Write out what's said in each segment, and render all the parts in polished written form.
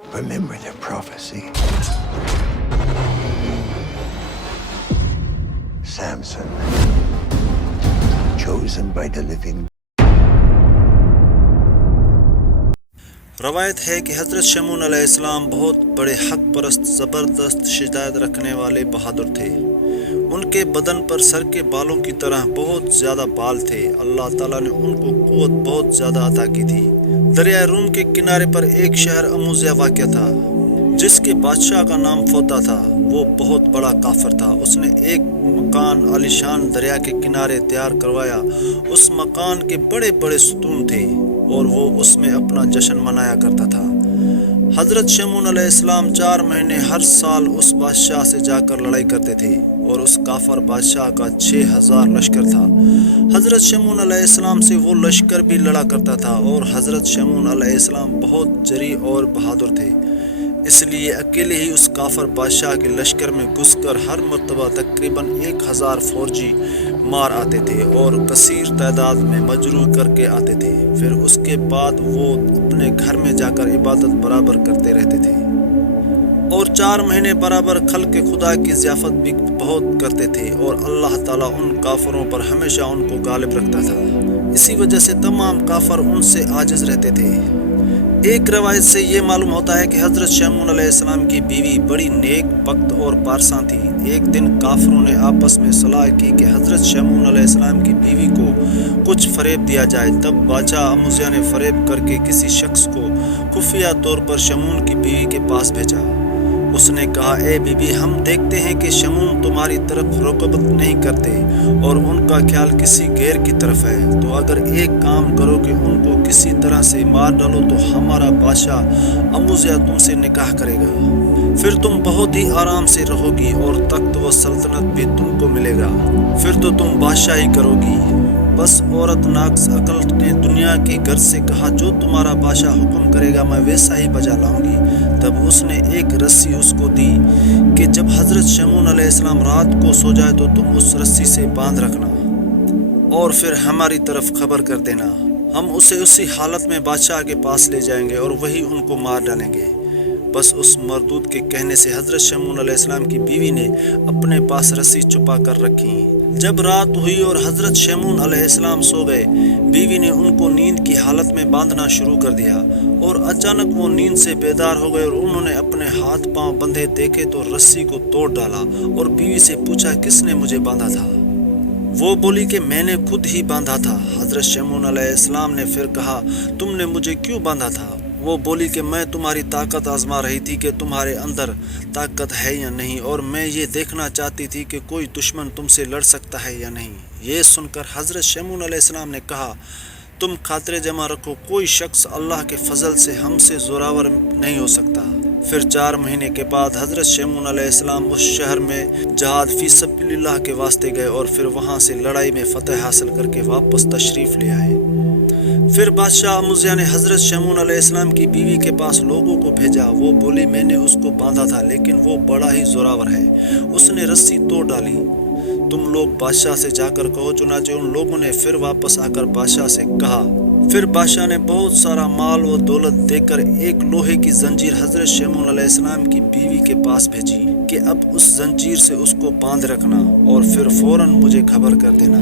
Remember the prophecy. Samson, chosen by the living. روایت ہے کہ حضرت شمعون علیہ السلام بہت بڑے حق پرست زبردست شجاعت رکھنے والے بہادر تھے۔ ان کے بدن پر سر کے بالوں کی طرح بہت زیادہ بال تھے۔ اللہ تعالیٰ نے ان کو قوت بہت زیادہ عطا کی تھی۔ دریائے روم کے کنارے پر ایک شہر اموزیہ واقع تھا جس کے بادشاہ کا نام فوتا تھا۔ وہ بہت بڑا کافر تھا۔ اس نے ایک مکان عالیشان دریا کے کنارے تیار کروایا۔ اس مکان کے بڑے بڑے ستون تھے اور وہ اس میں اپنا جشن منایا کرتا تھا۔ حضرت شمعون علیہ السلام 4 مہینے ہر سال اس بادشاہ سے جا کر لڑائی کرتے تھے اور اس کافر بادشاہ کا 6000 لشکر تھا۔ حضرت شمعون علیہ السلام سے وہ لشکر بھی لڑا کرتا تھا اور حضرت شمعون علیہ السلام بہت جری اور بہادر تھے، اس لیے اکیلے ہی اس کافر بادشاہ کے لشکر میں گھس کر ہر مرتبہ تقریباً 1000 فوجی مار آتے تھے اور کثیر تعداد میں مجروح کر کے آتے تھے۔ پھر اس کے بعد وہ اپنے گھر میں جا کر عبادت برابر کرتے رہتے تھے اور 4 مہینے برابر خلق خدا کی ضیافت بھی بہت کرتے تھے اور اللہ تعالیٰ ان کافروں پر ہمیشہ ان کو غالب رکھتا تھا۔ اسی وجہ سے تمام کافر ان سے عاجز رہتے تھے۔ ایک روایت سے یہ معلوم ہوتا ہے کہ حضرت شمعون علیہ السلام کی بیوی بڑی نیک بخت اور پارساں تھی۔ ایک دن کافروں نے آپس میں صلاح کی کہ حضرت شمعون علیہ السلام کی بیوی کو کچھ فریب دیا جائے۔ تب بادشاہ اموزیہ نے فریب کر کے کسی شخص کو خفیہ طور پر شمعون کی بیوی کے پاس بھیجا۔ اس نے کہا، اے بی بی، ہم دیکھتے ہیں کہ شمعون تمہاری طرف رغبت نہیں کرتے اور ان کا خیال کسی غیر کی طرف ہے، تو اگر ایک کام کرو کہ ان کو کسی طرح سے مار ڈالو تو ہمارا بادشاہ اموزیہ تم سے نکاح کرے گا، پھر تم بہت ہی آرام سے رہو گی اور تخت و سلطنت بھی تم کو ملے گا، پھر تو تم بادشاہی کرو گی۔ بس عورت ناقص عقل نے دنیا کے گھر سے کہا، جو تمہارا بادشاہ حکم کرے گا میں ویسا ہی بجا لاؤں گی۔ تب اس نے ایک رسی اس کو دی کہ جب حضرت شمعون علیہ السلام رات کو سو جائے تو تم اس رسی سے باندھ رکھنا اور پھر ہماری طرف خبر کر دینا، ہم اسے اسی حالت میں بادشاہ کے پاس لے جائیں گے اور وہی ان کو مار ڈالیں گے۔ بس اس مردود کے کہنے سے حضرت شمعون علیہ السلام کی بیوی نے اپنے پاس رسی چھپا کر رکھی۔ جب رات ہوئی اور حضرت شمعون علیہ السلام سو گئے، بیوی نے ان کو نیند کی حالت میں باندھنا شروع کر دیا اور اچانک وہ نیند سے بیدار ہو گئے اور انہوں نے اپنے ہاتھ پاؤں بندھے دیکھے تو رسی کو توڑ ڈالا اور بیوی سے پوچھا، کس نے مجھے باندھا تھا؟ وہ بولی کہ میں نے خود ہی باندھا تھا۔ حضرت شمعون علیہ السلام نے پھر کہا، تم نے مجھے کیوں باندھا تھا؟ وہ بولی کہ میں تمہاری طاقت آزما رہی تھی کہ تمہارے اندر طاقت ہے یا نہیں، اور میں یہ دیکھنا چاہتی تھی کہ کوئی دشمن تم سے لڑ سکتا ہے یا نہیں۔ یہ سن کر حضرت شمعون علیہ السلام نے کہا، تم خاطر جمع رکھو، کوئی شخص اللہ کے فضل سے ہم سے زوراور نہیں ہو سکتا۔ پھر 4 مہینے کے بعد حضرت شمعون علیہ السلام اس شہر میں جہاد فی سبیل اللہ کے واسطے گئے اور پھر وہاں سے لڑائی میں فتح حاصل کر کے واپس تشریف لے آئے۔ پھر بادشاہ اموزیہ نے حضرت شمعون علیہ السلام کی بیوی کے پاس لوگوں کو بھیجا۔ وہ بولی، میں نے اس کو باندھا تھا لیکن وہ بڑا ہی زوراور ہے، اس نے رسی توڑ ڈالی، تم لوگ بادشاہ سے جا کر کہو۔ چنانچہ ان لوگوں نے پھر واپس آ کر بادشاہ سے کہا۔ پھر بادشاہ نے بہت سارا مال و دولت دے کر ایک لوہے کی زنجیر حضرت شمعون علیہ السلام کی بیوی کے پاس بھیجی کہ اب اس زنجیر سے اس کو باندھ رکھنا اور پھر فوراً مجھے خبر کر دینا۔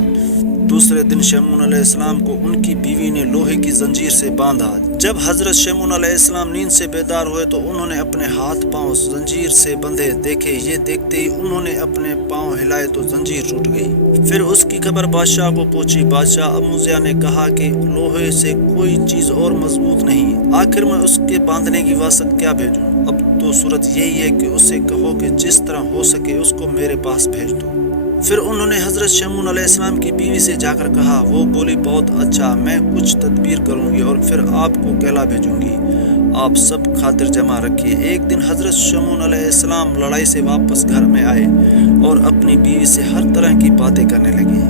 دوسرے دن شمعون علیہ السلام کو ان کی بیوی نے لوہے کی زنجیر سے باندھا۔ جب حضرت شمعون علیہ السلام نیند سے بیدار ہوئے تو انہوں نے اپنے ہاتھ پاؤں زنجیر سے بندھے دیکھے۔ یہ دیکھتے ہی انہوں نے اپنے پاؤں ہلائے تو زنجیر ٹوٹ گئی۔ پھر اس کی خبر بادشاہ کو پہنچی۔ بادشاہ اموزیہ نے کہا کہ لوہے سے کوئی چیز اور مضبوط نہیں، آخر میں اس کے باندھنے کی واسط کیا بھیجوں؟ اب تو صورت یہی ہے کہ اسے کہو کہ جس طرح ہو سکے اس کو میرے پاس بھیج دو۔ پھر انہوں نے حضرت شمعون علیہ السلام کی بیوی سے جا کر کہا۔ وہ بولی، بہت اچھا، میں کچھ تدبیر کروں گی اور پھر آپ کو کہلا بھیجوں گی، آپ سب خاطر جمع رکھیے۔ ایک دن حضرت شمعون علیہ السلام لڑائی سے واپس گھر میں آئے اور اپنی بیوی سے ہر طرح کی باتیں کرنے لگے۔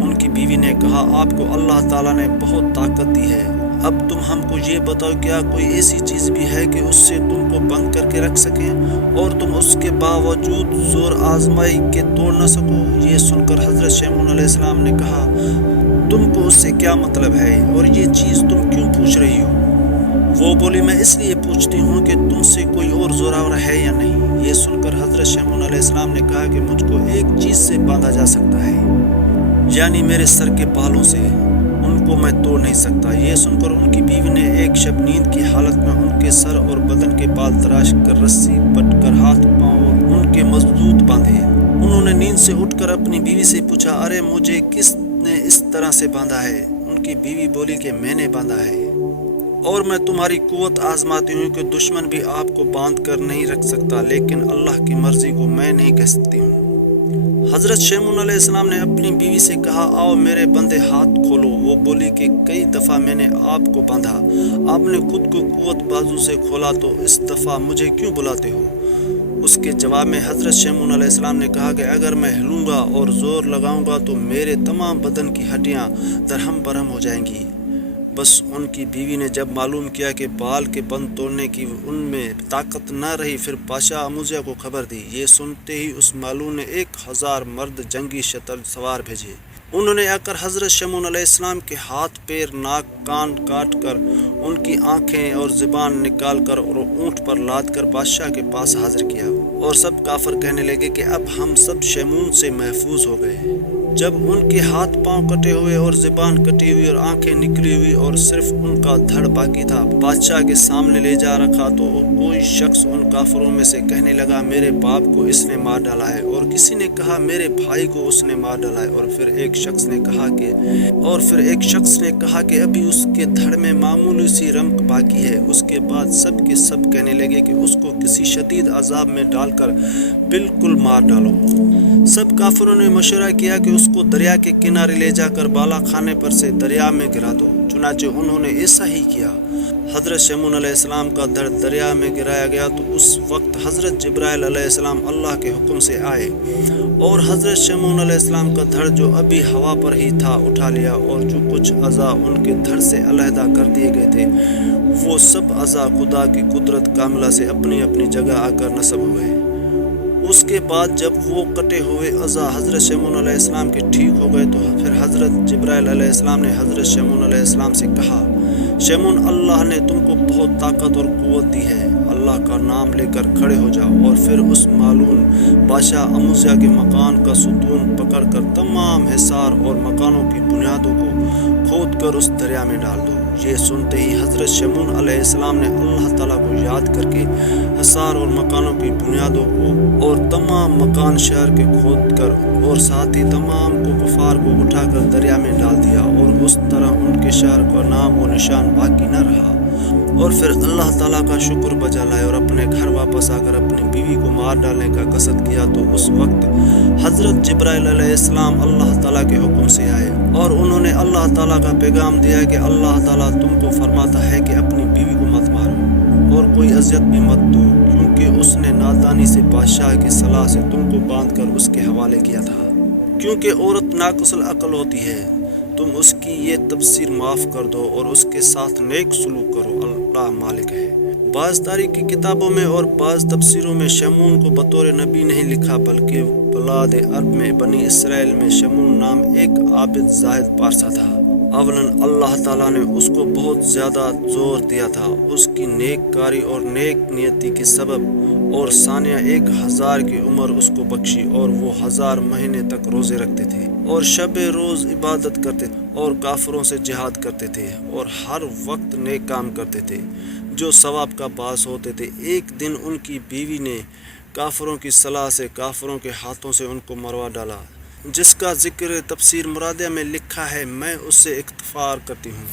ان کی بیوی نے کہا، آپ کو اللہ تعالیٰ نے بہت طاقت دی ہے، اب تم ہم کو یہ بتاؤ، کیا کوئی ایسی چیز بھی ہے کہ اس سے تم کو بند کر کے رکھ سکیں اور تم اس کے باوجود زور آزمائی کے توڑ نہ سکو؟ یہ سن کر حضرت شمعون علیہ السلام نے کہا، تم کو اس سے کیا مطلب ہے اور یہ چیز تم کیوں پوچھ رہی ہو؟ وہ بولی میں اس لیے پوچھتی ہوں کہ تم سے کوئی اور زوراور ہے یا نہیں۔ یہ سن کر حضرت شمعون علیہ السلام نے کہا کہ مجھ کو ایک چیز سے باندھا جا سکتا ہے، یعنی میرے سر کے بالوں سے، ان کو میں توڑ نہیں سکتا۔ یہ سن کر ان کی بیوی نے ایک شب نیند کی حالت میں ان کے سر اور بدن کے بال تراش کر رسی بٹ کر ہاتھ پاؤں ان کے مضبوط باندھے۔ انہوں نے نیند سے اٹھ کر اپنی بیوی سے پوچھا، ارے مجھے کس نے اس طرح سے باندھا ہے؟ ان کی بیوی بولی کہ میں نے باندھا ہے، اور میں تمہاری قوت آزماتی ہوں کہ دشمن بھی آپ کو باندھ کر نہیں رکھ سکتا، لیکن اللہ کی مرضی کو میں نہیں کہہ سکتی ہوں۔ حضرت شمعون علیہ السلام نے اپنی بیوی سے کہا، آؤ میرے بندھے ہاتھ کھولو۔ وہ بولی کہ کئی دفعہ میں نے آپ کو باندھا، آپ نے خود کو قوت بازو سے کھولا، تو اس دفعہ مجھے کیوں بلاتے ہو؟ اس کے جواب میں حضرت شمعون علیہ السلام نے کہا کہ اگر میں ہلوں گا اور زور لگاؤں گا تو میرے تمام بدن کی ہڈیاں درہم برہم ہو جائیں گی۔ بس ان کی بیوی نے جب معلوم کیا کہ بال کے بند توڑنے کی ان میں طاقت نہ رہی، پھر بادشاہ اموزیہ کو خبر دی۔ یہ سنتے ہی اس معلوم نے 1000 مرد جنگی شتر سوار بھیجے۔ انہوں نے آ کر حضرت شمعون علیہ السلام کے ہاتھ پیر ناک کان کاٹ کر ان کی آنکھیں اور زبان نکال کر اور اونٹ پر لاد کر بادشاہ کے پاس حاضر کیا، اور سب کافر کہنے لگے کہ اب ہم سب شمعون سے محفوظ ہو گئے۔ جب ان کے ہاتھ پاؤں کٹے ہوئے اور زبان کٹی ہوئی اور آنکھیں نکلی ہوئی اور صرف ان کا دھڑ باقی تھا بادشاہ کے سامنے لے جا رکھا، تو کوئی شخص ان کافروں میں سے کہنے لگا، میرے باپ کو اس نے مار ڈالا ہے، اور کسی نے کہا میرے بھائی کو اس نے مار ڈالا ہے، اور پھر ایک شخص نے کہا کہ ابھی اس کے دھڑ میں معمولی سی رمق باقی ہے۔ اس کے بعد سب کے سب کہنے لگے کہ اس کو کسی شدید عذاب میں ڈال کر بالکل مار ڈالو۔ سب کافروں نے مشورہ کیا کہ اس کو دریا کے کنارے لے جا کر بالا خانے پر سے دریا میں گرا دو۔ چنانچہ انہوں نے ایسا ہی کیا۔ حضرت شمعون علیہ السلام کا دھڑ دریا میں گرایا گیا تو اس وقت حضرت جبرائیل علیہ السلام اللہ کے حکم سے آئے اور حضرت شمعون علیہ السلام کا دھڑ جو ابھی ہوا پر ہی تھا اٹھا لیا، اور جو کچھ اعضاء ان کے دھڑ سے علیحدہ کر دیے گئے تھے وہ سب اعضاء خدا کی قدرت کاملہ سے اپنی اپنی جگہ آ کر نصب ہوئے۔ اس کے بعد جب وہ کٹے ہوئے اعضاء حضرت شمعون علیہ السلام کے ٹھیک ہو گئے تو پھر حضرت جبرائیل علیہ السلام نے حضرت شمعون علیہ السلام سے کہا، شمعون، اللہ نے تم کو بہت طاقت اور قوت دی ہے، اللہ کا نام لے کر کھڑے ہو جاؤ، اور پھر اس معلوم بادشاہ اموزیہ کے مکان کا ستون پکڑ کر تمام حصار اور مکانوں کی بنیادوں کو کھود کر اس دریا میں ڈال دو۔ یہ سنتے ہی حضرت شمعون علیہ السلام نے اللہ تعالیٰ کو یاد کر کے حصار اور مکانوں کی بنیادوں کو اور تمام مکان شہر کے کھود کر اور ساتھ ہی تمام کو کفار کو اٹھا کر دریا میں ڈال دیا، اور اس طرح ان کے شہر کا نام و نشان باقی نہ رہا۔ اور پھر اللہ تعالیٰ کا شکر بجا لائے اور اپنے گھر واپس آ کر اپنی بیوی کو مار ڈالنے کا قصد کیا، تو اس وقت حضرت جبرائیل علیہ السلام اللہ تعالیٰ کے حکم سے آئے اور انہوں نے اللہ تعالیٰ کا پیغام دیا کہ اللہ تعالیٰ تم کو فرماتا ہے کہ اپنی بیوی کو مت مارو اور کوئی اذیت بھی مت دو، کیونکہ اس نے نادانی سے بادشاہ کی صلاح سے تم کو باندھ کر اس کے حوالے کیا تھا۔ کیونکہ عورت ناقص العقل ہوتی ہے، تم اس کی یہ تفسیر معاف کر دو اور اس کے ساتھ نیک سلوک کرو، اللہ مالک ہے۔ بعض تاریخی کتابوں میں اور بعض تفسیروں میں شمعون کو بطور نبی نہیں لکھا، بلکہ بلاد عرب میں بنی اسرائیل میں شمعون نام ایک عابد زاہد پارسا تھا۔ اولاً اللہ تعالیٰ نے اس کو بہت زیادہ زور دیا تھا اس کی نیک کاری اور نیک نیتی کے سبب، اور ثانیہ 1000 کی عمر اس کو بخشی، اور وہ 1000 مہینے تک روزے رکھتے تھے اور شب روز عبادت کرتے تھے اور کافروں سے جہاد کرتے تھے اور ہر وقت نیک کام کرتے تھے جو ثواب کا باعث ہوتے تھے۔ ایک دن ان کی بیوی نے کافروں کی صلاح سے کافروں کے ہاتھوں سے ان کو مروا ڈالا، جس کا ذکر تفسیر مرادیہ میں لکھا ہے، میں اس سے اکتفار کرتی ہوں۔